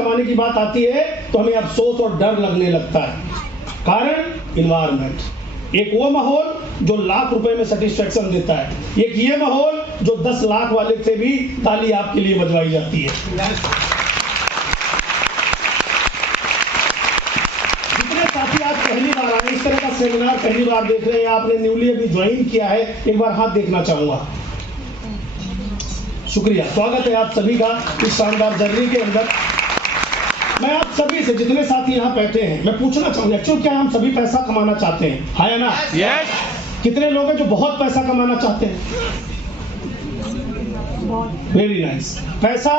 कमाने की बात आती है तो हमें अफसोस और डर लगने लगता है। कारण इन्वायरमेंट। एक वो माहौल जो लाख रुपए में सेटिस्फेक्शन देता है, एक ये माहौल जो 10 लाख वाले से भी ताली आपके लिए बजवाई जाती है। जितने साथी आज पहली बार आए, इस तरह का सेमिनार पहली बार देख रहे हैं, आपने न्यूली अभी ज्वाइन किया है, एक बार हाथ देखना चाहूंगा। शुक्रिया, स्वागत है आप सभी का इस शानदार जर्नी के अंदर। मैं आप सभी से, जितने साथी यहाँ बैठे हैं, मैं पूछना चाहूंगा, एक्चुअली क्या हम सभी पैसा कमाना चाहते हैं? हाँ या ना? यस। कितने लोग हैं जो बहुत पैसा कमाना चाहते हैं? Very nice. पैसा,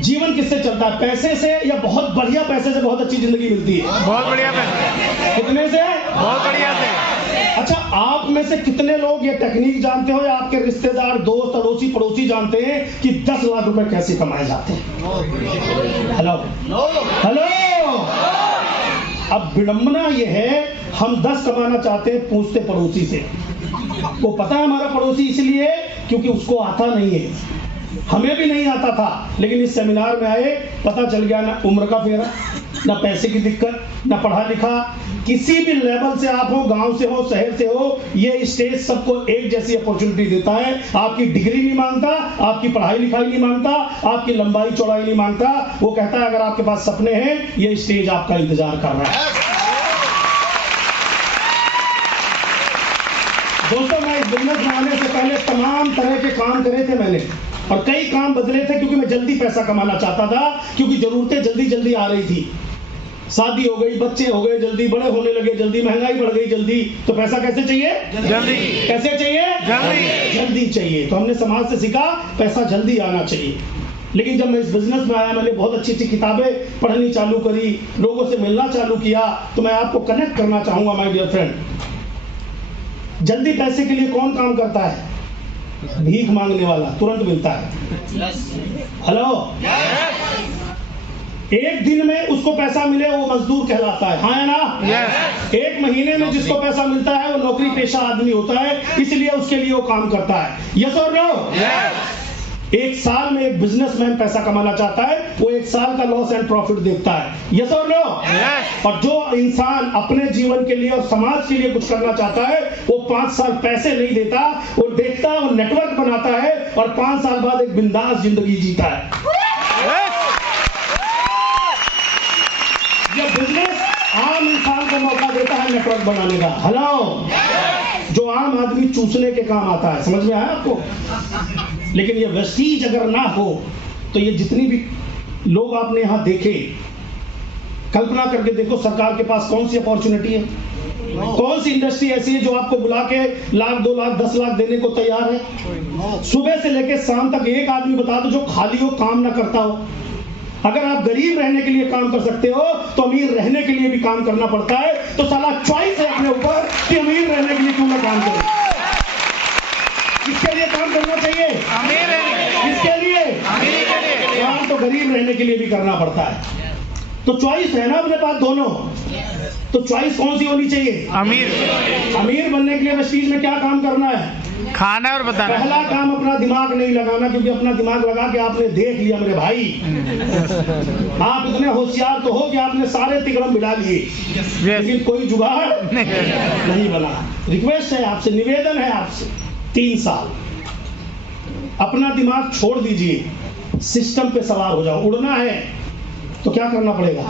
जीवन किससे चलता है? पैसे से, या बहुत बढ़िया पैसे से बहुत अच्छी जिंदगी मिलती है? बहुत बढ़िया पैसे। कितने से? बहुत बढ़िया से। अच्छा, आप में से कितने लोग ये टेक्निक जानते हो, या आपके रिश्तेदार, दोस्त, अड़ोसी पड़ोसी जानते हैं कि 10 लाख रुपए कैसे कमाए जाते हैं? Hello hello. अब विडंबना ये है, हम 10 कमाना चाहते हैं, पूछते पड़ोसी से। वो पता है हमारा पड़ोसी इसलिए क्योंकि उसको आता नहीं है, हमें भी नहीं आता था, लेकिन इस सेमिनार में आए, पता चल गया ना उम्र का फेरा, ना पैसे की दिक्कत, ना पढ़ा लिखा, किसी भी लेवल से आप हो, गांव से हो, शहर से हो, ये स्टेज सबको एक जैसी अपॉर्चुनिटी देता है। आपकी डिग्री नहीं मांगता, आपकी पढ़ाई लिखाई नहीं मांगता, आपकी लंबाई चौड़ाई नहीं मांगता। वो कहता है अगर आपके पास सपने हैं, ये स्टेज आपका इंतजार कर रहा है। दोस्तों, मैं इस बिजनेस में आने से पहले तमाम तरह के काम करे थे मैंने, और कई काम बदले थे, क्योंकि मैं जल्दी पैसा कमाना चाहता था, क्योंकि जरूरतें जल्दी जल्दी आ रही थी। शादी हो गई, बच्चे हो गए जल्दी, बड़े होने लगे जल्दी, महंगाई बढ़ गई जल्दी, तो पैसा कैसे चाहिए? जल्दी। कैसे चाहिए? जल्दी। जल्दी चाहिए। तो हमने समाज से सीखा पैसा जल्दी आना चाहिए। लेकिन जब मैं इस बिजनेस में आया, मैंने बहुत अच्छी अच्छी किताबें पढ़नी चालू करी, लोगों से मिलना चालू किया, तो मैं आपको कनेक्ट करना चाहूंगा माय डियर फ्रेंड। जल्दी पैसे के लिए कौन काम करता है? भीख मांगने वाला, तुरंत मिलता है। हेलो। एक दिन में उसको पैसा मिले वो मजदूर कहलाता है, हाँ या ना? एक महीने में जिसको पैसा मिलता है वो नौकरी पेशा आदमी होता है, इसलिए उसके लिए वो काम करता है। यस और नो? एक साल में एक बिजनेसमैन पैसा कमाना चाहता है, वो एक साल का लॉस एंड प्रॉफिट देखता है। यस और नो? और जो इंसान अपने जीवन के लिए और समाज के लिए कुछ करना चाहता है, वो 5 साल पैसे नहीं देता, वो देखता है, वो नेटवर्क बनाता है, और 5 साल बाद एक बिंदास जिंदगी जीता है। ये बिजनेस आम इंसान को मौका देता है नेटवर्क बनाने का। हेलो। जो आम आदमी चूसने के काम आता है, समझ में आया आपको? लेकिन ये वेस्टीज अगर ना हो, तो ये जितनी भी लोग आपने यहां देखे, कल्पना करके देखो, सरकार के पास कौन सी अपॉर्चुनिटी है? कौन सी इंडस्ट्री ऐसी है जो आपको बुला के लाख, 2 लाख, 10 लाख देने को तैयार है? सुबह से लेकर शाम तक एक आदमी बता दो जो खाली हो, काम ना करता हो। अगर आप गरीब रहने के लिए काम कर सकते हो, तो अमीर रहने के लिए भी काम करना पड़ता है। तो साला चॉइस है अपने ऊपर कि अमीर रहने के लिए क्यों ना काम करें। किसके लिए काम करना चाहिए? अमीर रहने। किसके लिए? अमीर के लिए। काम तो गरीब रहने के लिए भी करना पड़ता है। तो चॉइस है ना अपने पास दोनों। तो चॉइस कौन सी होनी चाहिए? अमीर। अमीर बनने के लिए वेस्टीज में क्या काम करना है? खाना और बताना। पहला काम अपना दिमाग नहीं लगाना, क्योंकि अपना दिमाग लगा के आपने देख लिया मेरे भाई, आप इतने होशियार तो हो कि आपने सारे तिकड़म बिड़ा लिए, लेकिन कोई जुगाड़ नहीं बना। रिक्वेस्ट है आपसे, निवेदन है आपसे, 3 साल अपना दिमाग छोड़ दीजिए, सिस्टम पे सवार हो जाओ। उड़ना है तो क्या करना पड़ेगा?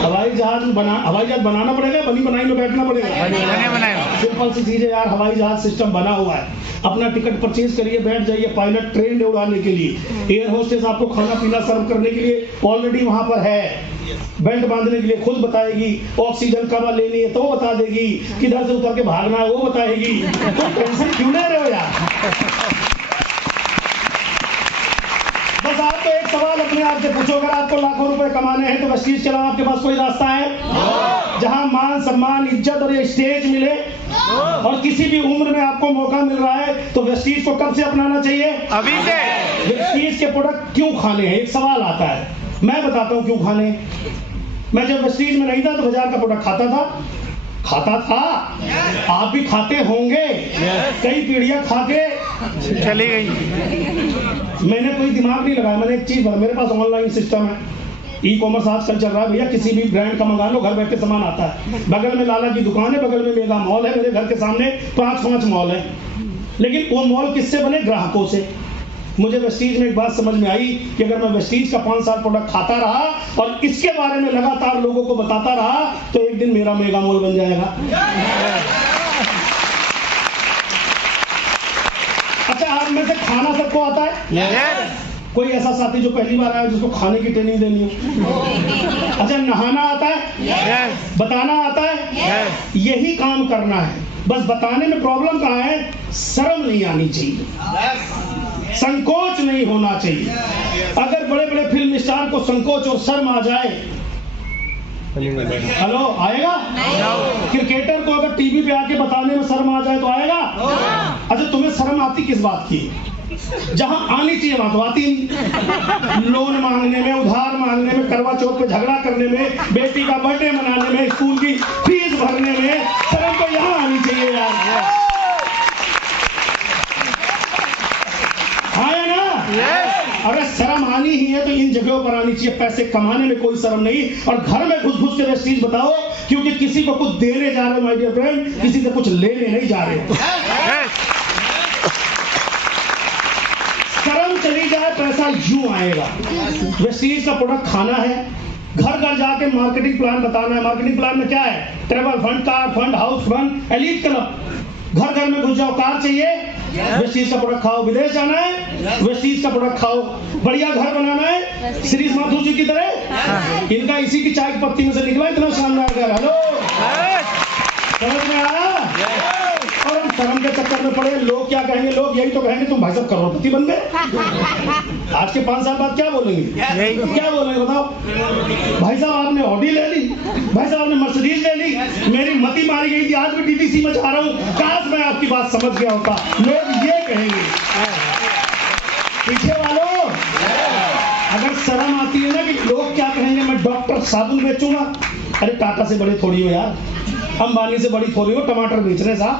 हवाई जहाज बनाना पड़ेगा, बनी बनाई में बैठना पड़ेगा। सिंपल सी चीज है यार, हवाई जहाज सिस्टम बना हुआ है। अपना टिकट परचेज करिए, बैठ जाइए, पायलट ट्रेन है उड़ाने के लिए, एयर होस्टेस आपको खाना पीना सर्व करने के लिए ऑलरेडी वहां पर है, बेल्ट बांधने के लिए खुद बताएगी, ऑक्सीजन कब लेनी है तो बता देगी, किधर से उतर के भागना है वो बताएगी। तो टेंशन क्यों ले रहे हो यार? बस आप तो एक सवाल अपने आप से पूछो, अगर आपको लाखों रुपए कमाने हैं तो वेस्टीज के अलावा आपके पास कोई रास्ता है? जहां मान, सम्मान, इज्जत और ये स्टेज मिले, और किसी भी उम्र में आपको मौका मिल रहा है, तो वेस्टीज को कब से अपनाना चाहिए? अभी से। वेस्टीज के प्रोडक्ट क्यों खाने हैं? एक सवाल आता है, मैं बताता हूं क्यों खाने। मैं जब वेस्टीज में नहीं था तो बाजार का प्रोडक्ट खाता था, आप भी खाते होंगे, कई पीढ़ियां खा के चली गई। मैंने कोई दिमाग नहीं लगाया, मैंने एक चीज, मेरे पास ऑनलाइन सिस्टम है, ई कॉमर्स आजकल चल रहा है भैया, किसी भी ब्रांड का मंगा लो, घर बैठे सामान आता है। बगल में लाला की दुकान है, बगल में मेगा मॉल है, मेरे घर के सामने 5 मॉल है, लेकिन वो मॉल किससे बने? ग्राहकों से। मुझे वेस्टीज में एक बात समझ में आई कि अगर मैं वेस्टीज का 5 साल प्रोडक्ट खाता रहा और इसके बारे में लगातार लोगों को बताता रहा तो एक दिन मेरा मेगा मॉल बन जाएगा। अच्छा, आप में से खाना सबको आता है? कोई ऐसा साथी जो पहली बार आया जिसको खाने की ट्रेनिंग देनी हो? अच्छा, नहाना आता है? बताना आता है? यही काम करना है, बस बताने में प्रॉब्लम कहाँ है? शर्म नहीं आनी चाहिए, संकोच नहीं होना चाहिए। अगर बड़े बड़े फिल्म स्टार को संकोच और शर्म आ जाए, हेलो, आएगा? क्रिकेटर को अगर टीवी पे आके बताने में शर्म आ जाए तो आएगा? अच्छा, तुम्हें शर्म आती किस बात की? जहां आनी चाहिए वहां तो आती नहीं। लोन मांगने में, उधार मांगने में, करवा चौथ पे झगड़ा करने में, बेटी का बर्थडे मनाने में, स्कूल की फीस भरने में, शर्म तो यहां आनी चाहिए यार। हाँ या ना? अरे शर्म आनी ही है तो इन जगहों पर आनी चाहिए। पैसे कमाने में कोई शर्म नहीं, और घर में घुस घुस के वेस्टीज बताओ, क्योंकि किसी को कुछ देने जा रहे हो माय डियर फ्रेंड, किसी से कुछ लेने नहीं जा रहे। शर्म चली जाए, पैसा यूं आएगा। वेस्टीज का प्रोडक्ट खाना है, घर घर जाके मार्केटिंग प्लान बताना है। मार्केटिंग प्लान में क्या है? Travel fund, car fund, house fund, elite club. घर घर में घुस जाओ, कार चाहिए, वेस्टीज का प्रोडक्ट खाओ। विदेश जाना है, वेस्टीज का प्रोडक्ट खाओ। बढ़िया घर बनाना है, श्री माधुर जी की तरह, इनका इसी की चाय की पत्ती में से निकला इतना शानदार घर। हेलो, समझ में आया? और हम शर्म के चक्कर में पड़े। लोग क्या कहेंगे? लोग यही तो कहेंगे तुम भाई साहब करोड़पति बन गए। आज के 5 साल बाद क्या बोलेंगे? क्या बोलेंगे बताओ? भाई साहब आपने ऑडी ले ली, भाई साहब आपने मर्सिडीज ले ली, मेरी मती मारी गई थी, आज भी डीटीसी में जा रहा हूँ, काश मैं आपकी बात समझ गया होता। लोग ये कहेंगे। पीछे वालों, अगर शर्म आती है ना कि लोग क्या कहेंगे, मैं डॉक्टर साबुन बेचूंगा। अरे टाटा से बड़ी थोड़ी हो यार, अंबानी से बड़ी थोड़ी हो, टमाटर बेच रहे साहब।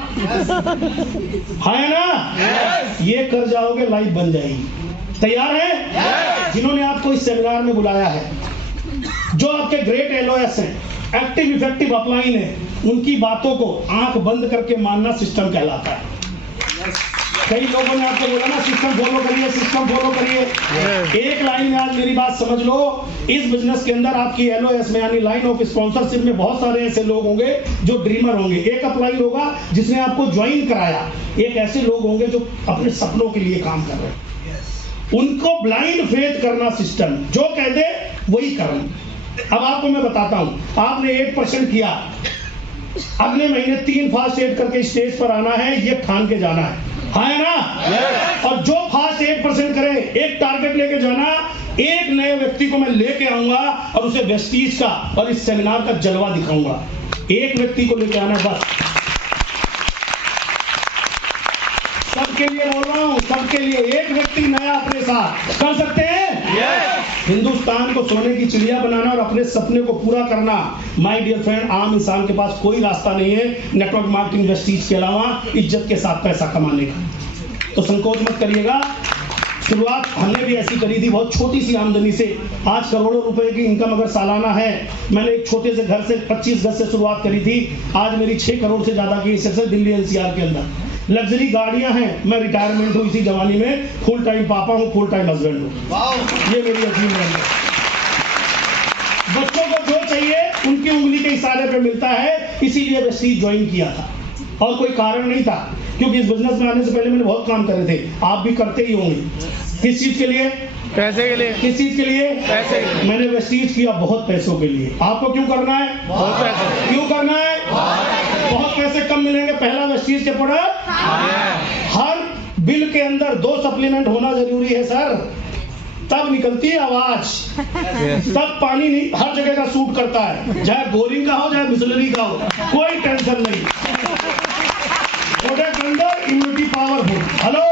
है ना? ये कर जाओगे, लाइफ बन जाएगी। तैयार है? जिन्होंने आपको इस सेमिनार में बुलाया है, जो आपके ग्रेट एलओएस हैं, एक्टिव इफेक्टिव अपलाइन है, उनकी बातों को आंख बंद करके मानना सिस्टम कहलाता है। कई लोगों ने आपको बोला ना सिस्टम फॉलो करिए, सिस्टम फॉलो करिए। एक लाइन में आज मेरी बात समझ लो, इस बिजनेस के अंदर आपकी एलओएस में यानी लाइन ऑफ स्पॉन्सरशिप में बहुत सारे ऐसे लोग होंगे जो ड्रीमर होंगे। एक अपलाइन होगा जिसने आपको ज्वाइन कराया, एक ऐसे लोग होंगे जो अपने सपनों के लिए काम कर रहे हैं। उनको ब्लाइंड फेथ करना सिस्टम, जो कह दे वही करना। अब आपको मैं बताता हूं, आपने 8% किया, अगले महीने 3 फास्ट एड करके स्टेज पर आना है, ये ठान के जाना है ना? और जो फास्ट 8% करे, एक टारगेट लेके जाना, एक नए व्यक्ति को मैं लेके आऊंगा और उसे वेस्टीज का और इस सेमिनार का जलवा दिखाऊंगा। एक व्यक्ति को लेके आना बस। सबके लिए बोल रहा हूं, सबके लिए। एक व्यक्ति नया अपने साथ कर सकते हैं। हिंदुस्तान को सोने की चिड़िया बनाना और अपने सपने को पूरा करना, माय डियर फ्रेंड, आम इंसान के पास कोई रास्ता नहीं है नेटवर्क मार्केटिंग वेस्टीज के अलावा इज्जत के साथ पैसा कमाने का। तो संकोच मत करिएगा। शुरुआत हमने भी ऐसी करी थी, बहुत छोटी सी आमदनी से। आज करोड़ों रुपए की इनकम अगर सालाना है। मैंने एक छोटे से घर से 25 गज से शुरुआत करी थी, आज मेरी 6 करोड़ से ज्यादा की सक्सेस दिल्ली एनसीआर के अंदर। लग्जरी गाड़ियां हैं, मैं रिटायरमेंट हूँ इसी जवानी में, फुल टाइम पापा हूँ, फुल टाइम हस्बैंड हूँ। ये मेरी अचीवमेंट है। बच्चों को जो चाहिए उनकी उंगली के इशारे पे मिलता है, इसीलिए वेस्टीज ज्वाइन किया था और कोई कारण नहीं था, क्योंकि इस बिजनेस में आने से पहले मैंने बहुत काम करे थे। आप भी करते ही होंगे। किस चीज के लिए? पैसे के लिए। किस चीज के लिए? पैसे के लिए। मैंने वेस्टीज किया बहुत पैसों के लिए। आपको क्यों करना है? बहुत पैसे। क्यों करना है? बहुत पैसे कम मिलेंगे। पहला वेस्टीज के प्रोडक्ट, हर बिल के अंदर 2 सप्लीमेंट होना जरूरी है सर, तब निकलती है आवाज, तब पानी नहीं हर जगह का सूट करता है, चाहे बोरिंग का हो चाहे बिस्लरी का हो, कोई टेंशन नहीं। प्रोडक्ट अंदर इम्यूनिटी पावरफुल। हेलो,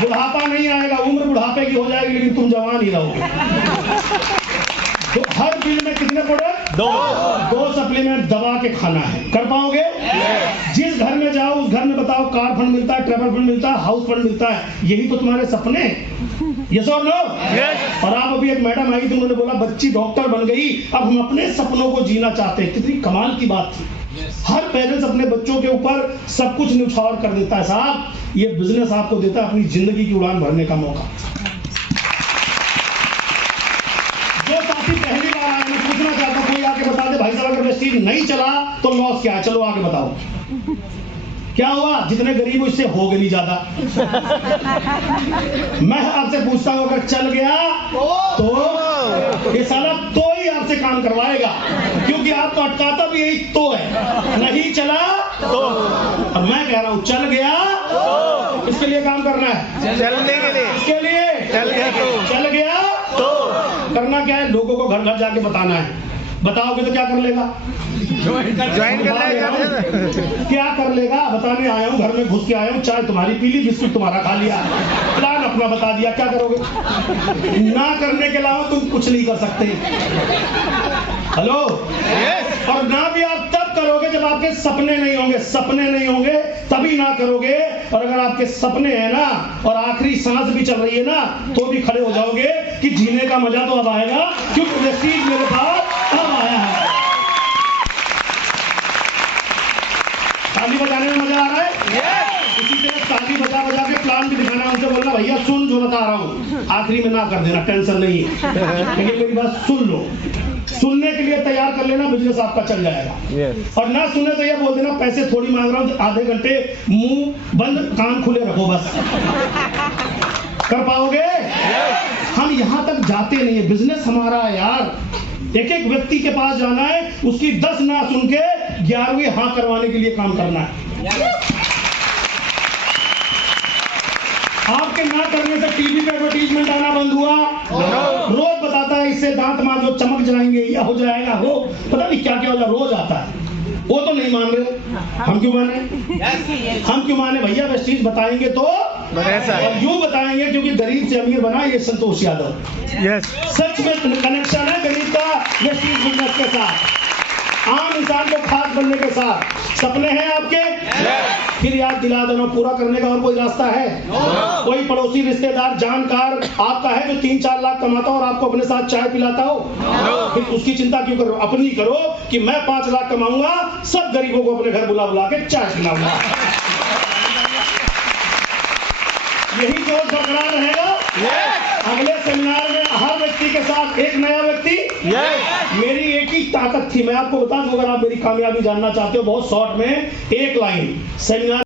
बुढ़ापा नहीं आएगा, उम्र बुढ़ापे की हो जाएगी लेकिन तुम जवान ही रहोगे। तो हर बिल में कितने प्रोडक्ट? 2 सप्लीमेंट दबा के खाना है। कर पाओगे? जिस घर में जाओ उस घर में बताओ कार फंड मिलता है, ट्रैवल फंड मिलता है, हाउस फंड मिलता है। यही तो तुम्हारे सपने। यस और नो? Yes. और आप अभी एक मैडम आई थी, उन्होंने बोला बच्ची डॉक्टर बन गई, अब हम अपने सपनों को जीना चाहते हैं। कितनी कमाल की बात थी। हर पेरेंट्स अपने बच्चों के ऊपर सब कुछ न्यौछावर कर देता है। साहब, ये बिजनेस आपको देता है अपनी जिंदगी की उड़ान भरने का मौका। जो साथी पहली बार आए, मैं पूछना चाहता हूं, कोई आके बता दे भाई साहब अगर वेस्टीज नहीं चला तो लॉस क्या है? चलो आगे बताओ क्या हुआ? जितने गरीब हो इससे हो गए नहीं ज्यादा। मैं आपसे पूछता हूं, अगर चल गया तो ये साला तो ही आपसे काम करवाएगा, क्योंकि आपको अटकाता भी यही तो है। नहीं चला तो, और मैं कह रहा हूं चल गया तो इसके लिए काम करना है। चलने के लिए, इसके लिए चल गया तो, चल गया तो करना क्या है? लोगों को घर घर जाके बताना है। बताओगे तो क्या कर लेगा? ज्वाइन करना है। क्या कर लेगा? बताने आया हूँ, घर में घुस के आया हूँ, चाय तुम्हारी पी ली, बिस्कुट तुम्हारा खा लिया, प्लान अपना बता दिया, क्या करोगे? ना करने के अलावा तुम कुछ नहीं कर सकते। हेलो? और ना भी आप तब करोगे जब आपके सपने नहीं होंगे। सपने नहीं होंगे तभी ना करोगे। और अगर आपके सपने हैं ना और आखिरी सांस भी चल रही है ना, तो भी खड़े हो जाओगे कि जीने का मजा तो अब आएगा, क्योंकि वेस्टीज मेरे पास अब आया है। ताली बजाने में मजा आ रहा है? इसी तरह ताली बजा बजा के प्लान भी दिखाना, उनसे बोलना भैया सुन जो बता रहा हूँ, आखिरी में ना कर देना, टेंशन नहीं है, लेकिन मेरी बात सुन लो। सुनने के लिए तैयार कर लेना, बिजनेस आपका चल जाएगा। और ना सुने तो ये बोल देना पैसे थोड़ी मांग रहा हूँ, आधे घंटे मुंह बंद कान खुले रखो बस। कर पाओगे? हम यहाँ तक जाते नहीं है, बिजनेस हमारा है यार। एक एक व्यक्ति के पास जाना है, उसकी 10 ना सुन के 11वीं हाँ करवाने के लिए काम करना है। आपके ना करने से टीवी पे एडवर्टीजमेंट आना बंद हुआ? रोज बताता है इससे दांत मांजो चमक जाएंगे, या हो जाएगा, वो पता नहीं क्या क्या हो जाए, रोज आता है। वो तो नहीं मान रहे, हम क्यों माने? हम क्यों माने भैया? वेस्टीज बताएंगे तो, और यूं बताएंगे क्योंकि गरीब से अमीर बना ये संतोष यादव। सच में कनेक्शन है गरीब का वेस्टीज बिजनेस के साथ, आम इंसान को खास बनने के साथ। सपने हैं आपके? फिर याद दिला देना, पूरा करने का और कोई रास्ता है? कोई पड़ोसी रिश्तेदार जानकार आपका है जो 3-4 लाख कमाता हो और आपको अपने साथ चाय पिलाता हो? फिर उसकी चिंता क्यों करो? अपनी करो कि मैं 5 लाख कमाऊंगा, सब गरीबों को अपने घर बुला बुला के चाय पिलाऊंगा। यही जोश बरकरार रहेगा। अगले सेमिनार में हर व्यक्ति के साथ एक नया व्यक्ति। मेरी एक ही ताकत थी, मैं आपको बता दूं, अगर आप मेरी कामयाबी जानना चाहते हो बहुत शॉर्ट में, एक लाइन सेमिनार